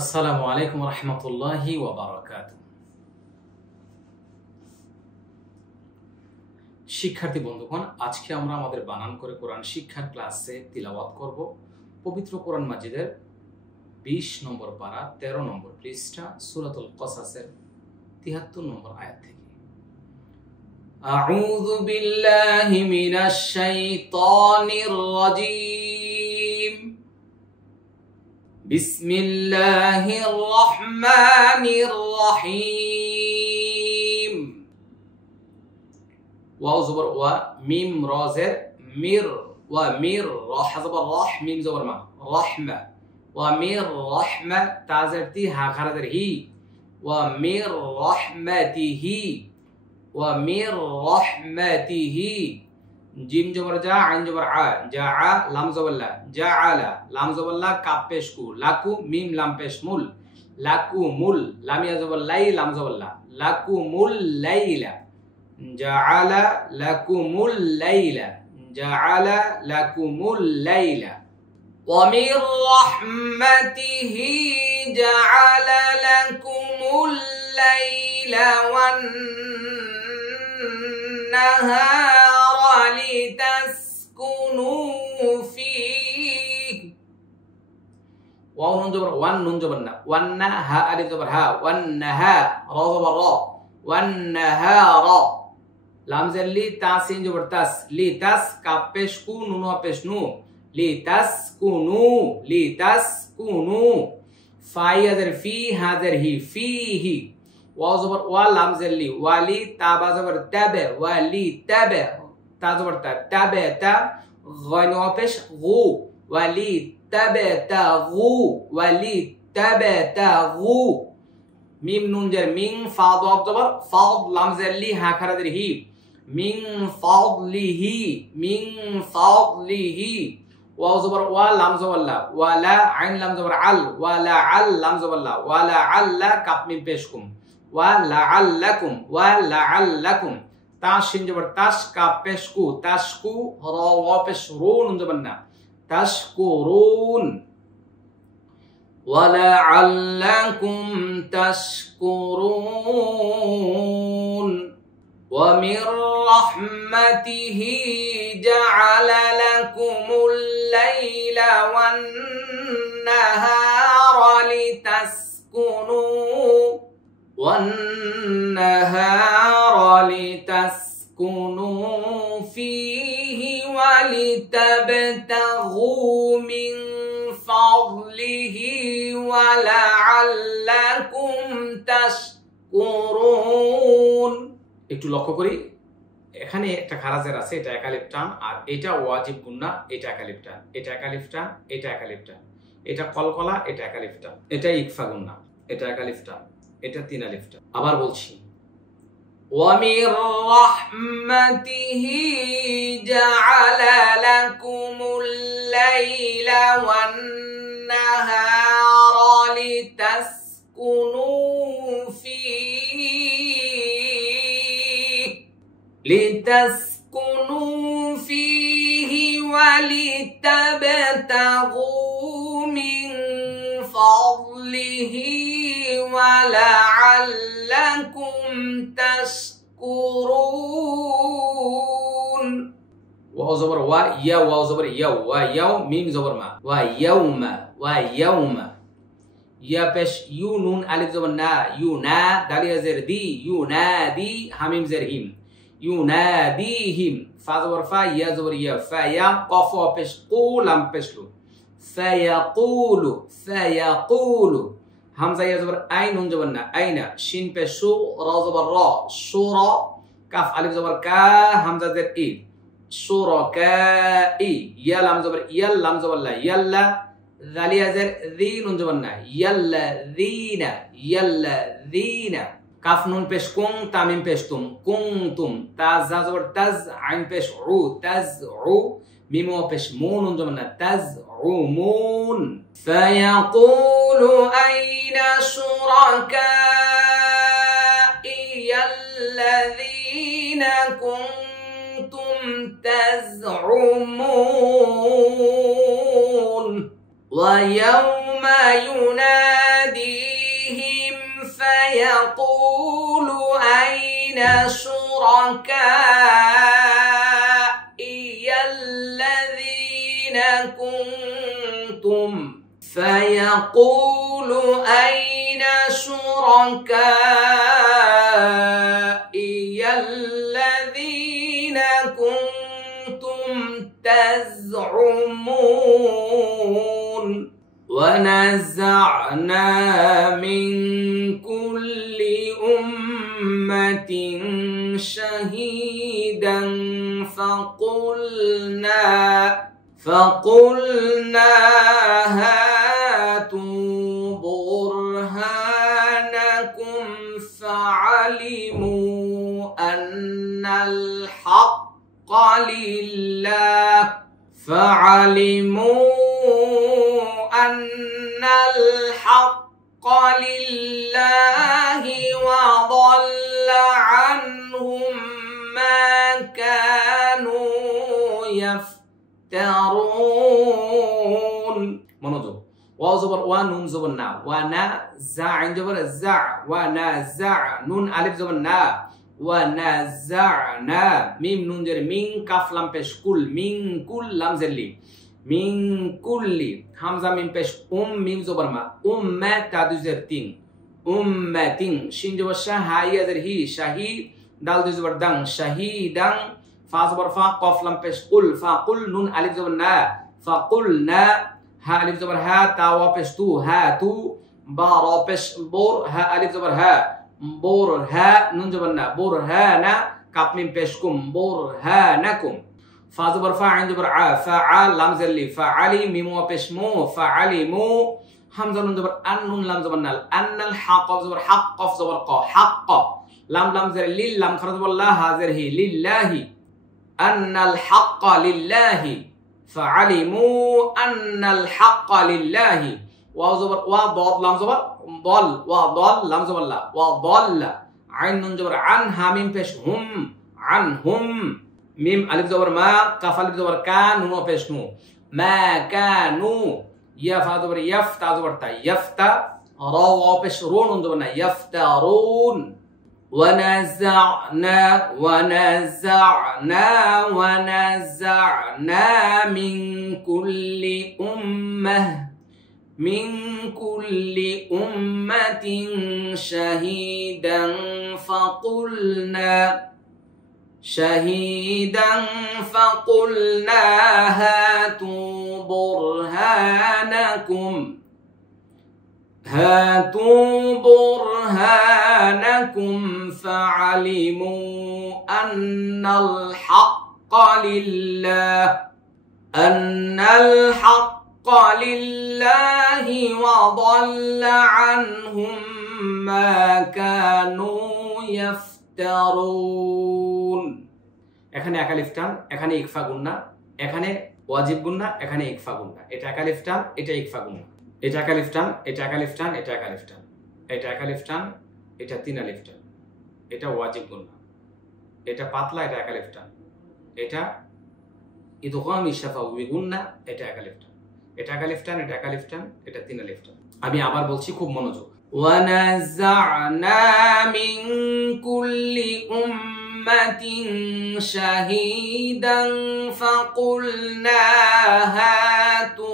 আসসালামু আলাইকুম রহমতুল্লাহি ওয়া বারাকাতুহু। শিক্ষার্থী বন্ধুগণ, আজকে আমরা আমাদের বানান করে কোরআন শিক্ষার ক্লাসে তিলাওয়াত করব পবিত্র কোরআন মাজিদের 20 নম্বর পারা 13 নম্বর পৃষ্ঠা সূরাতুল কসাসের 73 নম্বর আয়াত থেকে। আউযু বিল্লাহি মিনাশ শাইতানির রাজীম। বিসমিল্লাহির রহমানির রহিম। ওয়াও জবর ওয়া, মিম রজের মির, ওয়া মির রাহ জবর রাহ, মিম জবর মা, রাহমা। ওয়া মির রাহমা, তাজের তি, হা খারাজের হি। ওয়া মির রাহমাতিহি, ওয়া মির রাহমাতিহি। জিম জবর জা, আইন জবর আ, জা আ, লাম জবর লা, জা আলা, লাম জবর লা, কাপ পেশ কু, লাকু, মিম লাম পেশ মুল, লাকু মুল, লামিয়া জবর লাই, লাম জবর লা, লাকু মুল লাইলা, জাআলা লাকুমুল লাইলা, জাআলা লাকুমুল লাইলা। ওয়া মির রাহমাতিহি জাআলা লাকুমুল লাইলা ওয়ান নাহারা লিতাসকুনু ফীহি। ওয়াও নুন জবর ওয়ান, নুন জবর না, ওয়ান না, হা আলিফ জবর হা, ওয়ান নাহা, রা জবর রা, ওয়ান নাহারা। লাম জাল্লি, তা সিন জবর তাস, লি তাস, কাপ পেশ কু, নুন পেশ নু, লি তাস কুনু, লি তাস কুনু। ফাই আজার ফি, হাজার হি, ফিহি। ওয়া জবর ওয়া, লাম জাল্লি, ওয়ালি, তা বা জবর তাবে, ওয়ালি তাবে, তা জবর তা, তাবে তা, গাইন পেশ গু, ওয়ালি তাবে তা গু, ওয়ালি তাবে তা গু। মিম নুন জার মিং, ফা দাব জবর ফাদ, লাম জাল্লি, হা খারাজের হি, মিং ফাদলিহি, মিং ফাদলিহি। ওয়াও জবর ওয়া, লাম জবর লা, ওয়ালা, আইন লাম জবর আল, ওয়ালা আল, লাম জবর লা, ওয়ালা আল্লা, কাপ মিম পেশ কুম, ওয়ালা আল্লাকুম, ওয়ালা আল্লাকুম। তা শিন জবর তাস, কাপ পেশ কু, তাশকু, রা ওয়া পেশ রু, নুন জবর না, তাশকুরুন, وَلَعَلَّكُمْ تَشْكُرُونَ وَمِنْ رَحْمَتِهِ جَعَلَ لَكُمُ اللَّيْلَ وَالنَّهَارَ لِتَسْكُنُوا فِيهِ وَلِتَبْتَغُوا مِنْ فضله ولعلكم تشكرون। একটু লক্ষ্য করি, এখানে একটা খারাজের আছে, এটা একালিফ টান, আর এটা ওয়াজিব গুন্না, এটা একালিফ টান, এটা একালিফ টান, এটা একালিফ টান, এটা কলকলা, এটা একালিফ টান, এটা ইকফা গুন্না, এটা একালিফ টান, এটা তিন আলিফ টান। আবার বলছি, وَمِنْ رَحْمَتِهِ جَعَلَ لَكُمُ اللَّيْلَ وَالنَّهَارَ لِتَسْكُنُوا فِيهِ وَلِتَبْتَغُوا مِنْ فَضْلِهِ وَلَعَلَّكُمْ تشكرون। ওয়া জবর ওয়া, ইয়া, ওয়া জবর ইয়া, ওয়া ইয়াও, মিম জবর মা, ওয়া ইয়াউমা, ওয়া ইয়াউমা। ইয়া পেশ ইউ, নুন আলিফ জবর না, ইউ না, দালিয়া জের দি, ইউ না দি, হামিম জের হিম, ইউ না দি হিম। ফা জবর ফা, ইয়া জবর ইয়া, ফা ইয়া, কফ পেশ কু, লাম পেশ লু, ফায়াকুলু, ফায়াকুলু। হামজা ইয়া জবর আইন, নুন জবর না, আইনা, শিন পেশ সু, রা জবর রা, শুরা, কাফ আলিফ জবর কা, হামজা জের ই, শুরাকাই। ইয়া লাম জবর ইয়াল, লাম জবর লা, ইয়াল্লা, যালিয়া জের যি, নুন জবর না, ইয়াল্লাযীনা, ইয়াল্লাযীনা। কাফ নুন পেশ কুং, তামিম পেশ তুম, কুনতুম। তাজ জা জবর তাজ, আইন পেশ উ, তাজউ, মিম পেশ মু, নুন জবর না, তাজউমুন। ফায়াকুলু আইনা শুরাকাইয়া আল্লাযীনা কুনতুম তাজউমুন। ويوم ينادي شركائي الذين كنتم فيقول أين شركائي الذين كنتم تزعمون ونزعنا من كل أمة شهيدا فقلنا هاتوا برهانكم فعلموا أن الحق لله وضل عنهم ما كانوا يفترون মনোযোগ ওয়া জবর ওয়া নুন জবর না ওয়া না জা আইন জবর জা ওয়া না জা নুন আলিফ জবর না ওয়া না জা না মিম নুন জের মিন কাফ লাম পেশ কুল মিন কুল লাম জেলি মিন কুল্লি হামজা মিম পেশ মিম জবর মা মা তা দু জের তিন উম্মাতিন শিন জবর শা হা ইয়া জের হি শাহি দাল দু জবর দাং শাহিদাং ফা জবর ফা কফ লাম পেশ কুল ফা কুল নুন আলিফ জবর না ফাকুলনা হা আলিফ জবর হা তা ওয়া পেশ তু হা তু বা রা পেশ বোর হা আলিফ জবর হা বোর হা নুন জবর না বোর হা না কাপ মিম পেশ কুম বোর হা নাকুম ফা জবর ফা আইন জবর আ ফা আ লাম জেলি ফা আলি মিম ওয়া পেশ মু ফা আলিমু হামজা নুন জবর আন নুন লাম জবর নাল আন্নাল হা কফ জবর হক কফ জবর ক হক লাম লাম জের লিল লাম খারা জবর লা হা জের হি লিল্লাহি আন্নাল হক লিল্লাহি ফাআলিমু আন্নাল হক লিল্লাহি ওয়া জবর ওয়া দাদ লাম জবর দল ওয়া দল লাম জবর লা ওয়া দল্লা আইন নুন জবর আন হা মিম পেশ হুম আনহুম মিম আলিফ জবর মা কাফ আলিফ জবর কা নুন ওয়া পেশ নু মা কানু ইয়া ফা জবর ইয়াফ তা জবর তা ইয়াফতা রা ওয়া পেশ রু নুন জবর না ইয়াফতারুন ونزعنا من كل أمة شهيدا فقلنا هاتوا برهانكم فعلموا أن الحق لله وضل عنهم ما كانوا يفترون এখানে একালিফ টান এখানে ইকফা গুন্না এখানে ওয়াজিব গুন্না এখানে ইকফা গুন্না এটা একালিফ টান এটা ইকফা গুন্না এটা একালিফ টান এটা একালিফ টান এটা একালিফ টান এটা একালিফ টান এটা তিন আলিফ টান এটা ওয়াজিব গুন্না এটা পাতলা এটা একালিফ টান এটা ইদগামি শাফাউই গুন্না এটা একালিফ টান এটা একালিফ টান এটা একালিফ টান এটা তিন আলিফ টান আমি আবার বলছি খুব মনোযোগ ওয়ানাযা'না মিন কুল্লি উম্মাতিন শাহীদান ফাকুলনা হাতু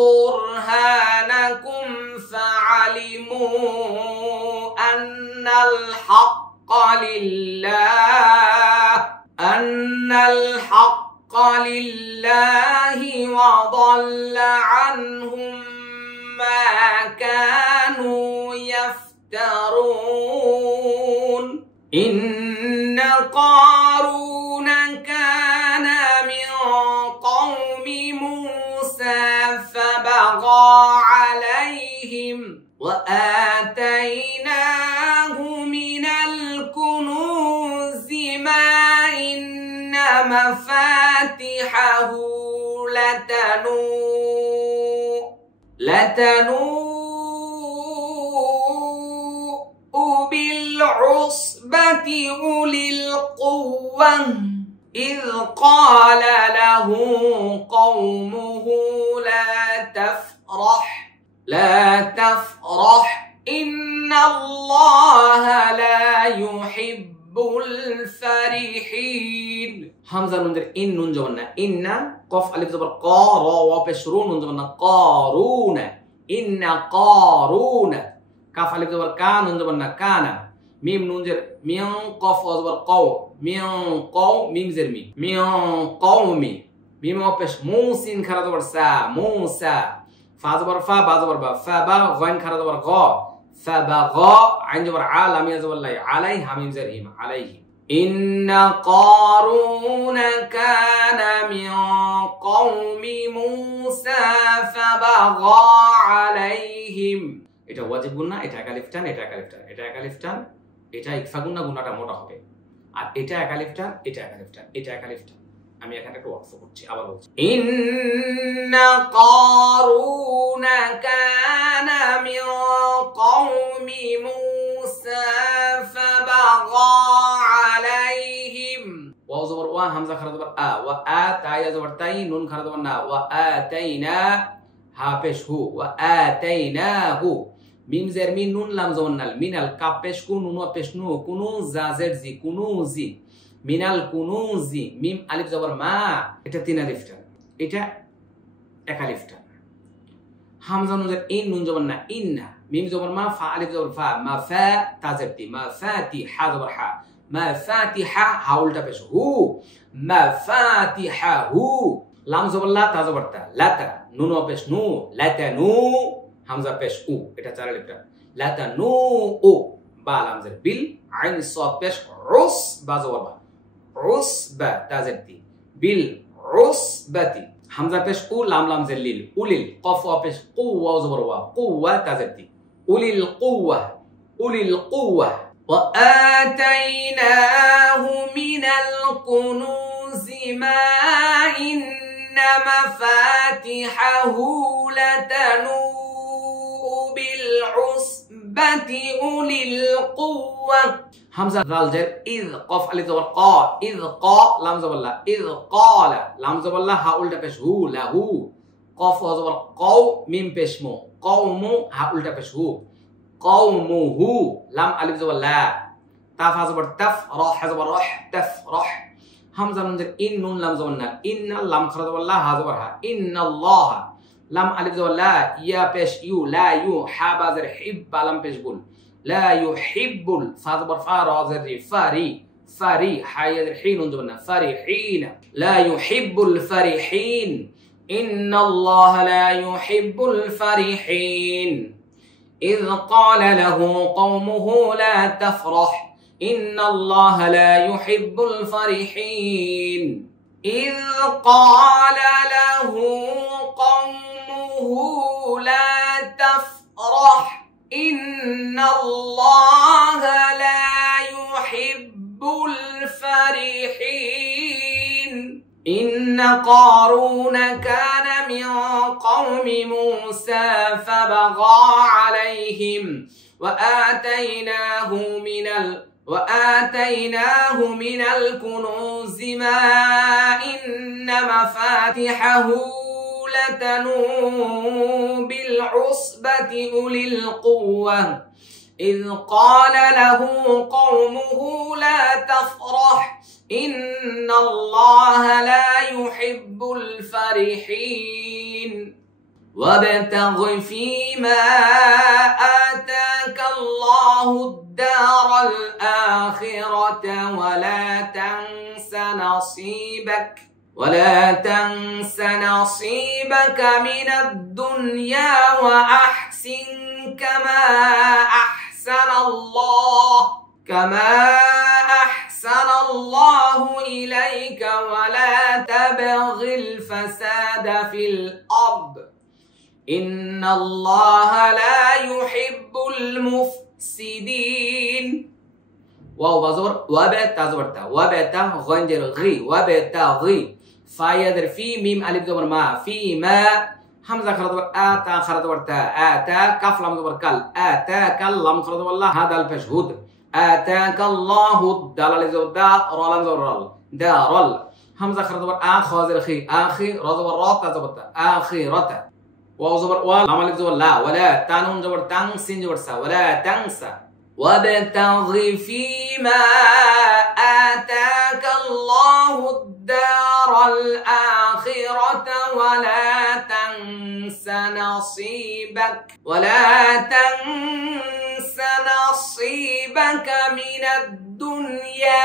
برهانكم فعلموا أن الحق لله وضل عنهم ما كانوا يفترون إن قارون كان من قوم موسى فبغى عليهم وآتيناه من الكنوز ما إن مفاتحه لتنوء بالعصبة أولي القوة إذ قال له قومه لا লা তাফরাহ ইন্নাল্লাহা লা ইউহিব্বুল ফারিহিন। হামজা নুনদের ইন নুন জবর না, ইন্না কফ আলিফ জবর ক র ওয়া পেশ রু নুন জবর না, কারুনা ইন্না কারুনা। কাফ আলিফ জবর কা নুন জবর না, কানা। মিম নুন জের মিয়াও কফ ওয়া জবর কও, মিয়াও কও মিম জের মি, মিয়াও কওমি। মিম ওয়া পেশ মু সিন খারা জবর সা, মুসা। ফা জবর ফা বা জবর বা, ফা বা গাইন খারা জবর গ, ফা বা গ আইন জবর আ লাম ইয়া জবর লাই, আলাই হামিম জের হিম, আলাইহি। ইন্না কারুনা কানা মিন কওমি মুসা ফাবাগা আলাইহিম। এটা ওয়াজিব গুন্না, এটা একালিফ টান, এটা একালিফ টান, এটা একালিফ টান, এটা ইকফা গুন্না, গুন্নাটা মোটা হবে। আর এটা একালিফ টান, এটা একালিফ টান, এটা একালিফ টান। আমি এখানে একটু ওয়াকফ করছি, আবার বলছি। ইন্না কারুনা কানা মিন কওমি মুসা ফাবাগা আলাইহিম। ওয়া জবর ওয়া, হামজা খারা জবর আ, ওয়া আ তাই জবর তাই, নুন খারা জবর না, ওয়া আতাইনা হা পেশ হু, ওয়া আতাইনাহু। মিম জের মি নুন লাম জবর নাল, মিনাল কাপ পেশ কু নুন ওয়া পেশ নু, কুনু জা জের জি, কুনুজি মিনাল কুনুজি। মিম আলিফ জবর মা, এটা তিন আলিফ টান, এটা এক আলিফ টান। হামজা নুন জের ইন নুন জবর না, ইন্না। মিম জবর মা, ফা আলিফ জবর ফা, মা ফা তা জের তি, মা ফাতি হা জবর হা, মা ফাতিহা হা উল্টা পেশ হু, মা ফাতিহা হু। লাম জবর লা তা জবর তা, লাতা নুন ওয়া পেশ নু, লাতানু হামজা পেশ উ, এটা চার আলিফ টান, লাতানু উ। বা লাম জের বিল, আইন সাদ পেশ রুস বা জবর বা, রুস বা তা জের তি, বিল রুসবাতি। হামজা পেশ উ, লাম লাম জের লিল, উলিল। কফ ওয়া পেশ কু ওয়া জবর ওয়া, কুওয়া তা জের তি, উলিল কুওয়া, উলিল কুওয়া। ওয়া আতাইনাহু মিনাল কুনুজি মা ইন্না মাফাতিহাহু লাতানু বিল উসবাতি উলিল কুওয়া। হামজা জাল জের ইয, কফ আলিফ জবর ক, ইয ক লাম জবর লা, ইয ক্বালা লাম জবর লা, হা উল্টা পেশ হু, লাহু। কফ ওয়া জবর কও, মিম পেশ মু, কওমু হা উল্টা পেশ হু, কওমুহু। লাম আলিফ জবর লা, তাফ হা জবর তাফ, র হা জবর রহ, তাফরাহ। হামজা নুন জের ইন নুন লাম জবর না, ইন্না লাম খারা জবর লা, হা জবর হা, ইন্নাল্লাহ। লাম আলিফ জবর লা, ইয়া পেশ ইউ, লা ইউ। হা বা জের হিব, বা লাম পেশ বুল, লা ইউহিব্বুল। ফা জবর ফা, র জের রি, ফারি, ফারি হা ইয়া জের হি নুন জবর না, ফারিহিন। লা ইউহিব্বুল ফারিহিন, ইন্নাল্লাহ লা ইউহিব্বুল ফারিহিন। إذ قال له قومه لا تفرح إن الله لا يحب الفرحين. إذ قال له قومه لا تفرح إن الله لا يحب الفرحين. إن قارون كان من قوم موسى فبغى عليهم وآتيناه من الكنوز ما إن مفاتحه لتنوء بالعصبة أولي القوة. إذ قال له قومه لا تفرح إن الله لا يحب الفرحين. وابتغ فيما آتاك الله الدار الآخرة ولا تنس نصيبك من الدنيا وأحسن كما أحسن الله إليك ولا تبغ الفساد في الأرض إن الله لا يحب المفسدين. واو بزور وبتا زبرتا وبتا غنجر غي وبتا غي فايدر في ميم ألف زبر ما في ما همزة خرط آتا خرط ورتا آتا كف لام زبر كل آتا كل لام خرط والله هذا الفشهود آتاك الله الدال زبر دا رلام زبر رل دارل همزة خرط ور آخ خازر خي آخي رزبر رات زبرتا آخرته ওয়াও জবর ওয়া লাম আলিফ জবর লা ওয়ালা তা নুন জবর তাং সিন জবর সা ওয়ালা তাংসা ওয়াবতাগি ফীমা আতাকাল্লাহু দারাল আখিরাতা ওয়ালা তানসা নাসীবাকা মিনাদ দুনিয়া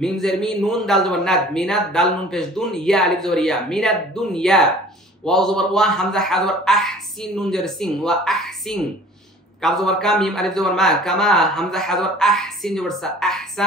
মিম জের মি নুন দাল জবর নাদ মিনাদ দাল নুন পেশ দুন ইয়া আলিফ জবর ইয়া মিনাদ দুনিয়া ওয়াও জবর ওয়া হামজা হা জবর আহসিন নুন জের সিন ওয়া আহসিন কাফ জবর কা মিম আলিফ জবর মা কামা হামজা হা জবর আহসিন জবর সা আহসা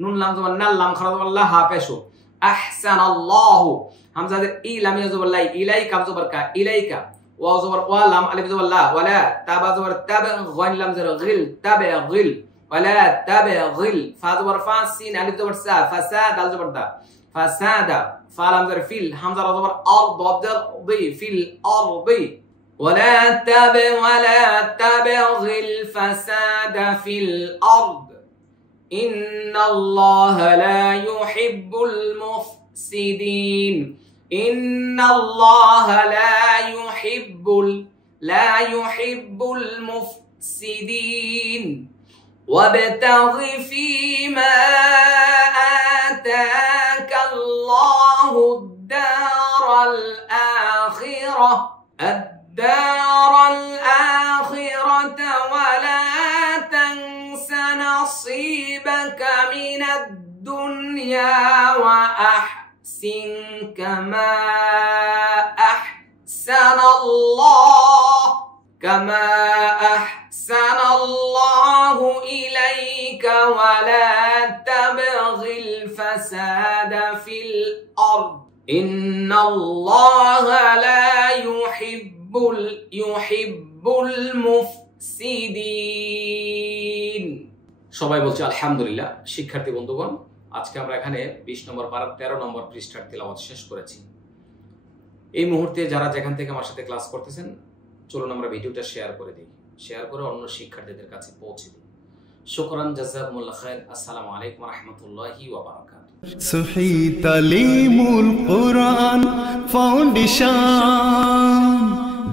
নুন লাম জবর নাল লাম খরা জবর লা হা পেশো আহসানাল্লাহু হামজা জের ই লাম ইয়া জবর লাই ইলাই কাফ জবর কা ইলাইকা ওয়াও জবর ওয়া লাম আলিফ জবর লা ওয়ালা তাবা জবর তাব গাইন লাম জবর গিল তাবে গিল ولا تبغل فا زبر فا سين الف زبر سا فساد دال زبر دا فساد فا لام زبر فيل همزه زبر ارض ضد في الارض ولا تبغ الفساد في الارض ان الله لا يحب المفسدين ان الله لا يحب المفسدين وابتغ فيما آتاك الله الدار الآخرة ولا تنس نصيبك من الدنيا وأحسن كما أحسن الله إليك ولا تبغ الفساد في الأرض إن الله لا يحب المفسدين সবাই বলছে আলহামদুলিল্লাহ। শিক্ষার্থী বন্ধুগণ, আজকে আমরা এখানে 20 নম্বর পারার 13 নম্বর পৃষ্ঠার তিলাওয়াত শেষ করেছি। এই মুহূর্তে যারা যেখান থেকে আমার সাথে ক্লাস করতেছেন, চলুন আমরা ভিডিওটা শেয়ার করে দিই, শেয়ার করে অন্য শিক্ষার্থীদের কাছে পৌঁছে দিই। শুকরান, জাযাকুমুল্লাহ খাইর। আসসালামু আলাইকুম ওয়া রাহমাতুল্লাহি ওয়া বারাকাতুহু। সহি তালিমুল কুরআন ফাউন্ডেশন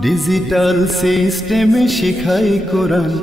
ডিজিটাল সিস্টেমে শেখায় কোরআন।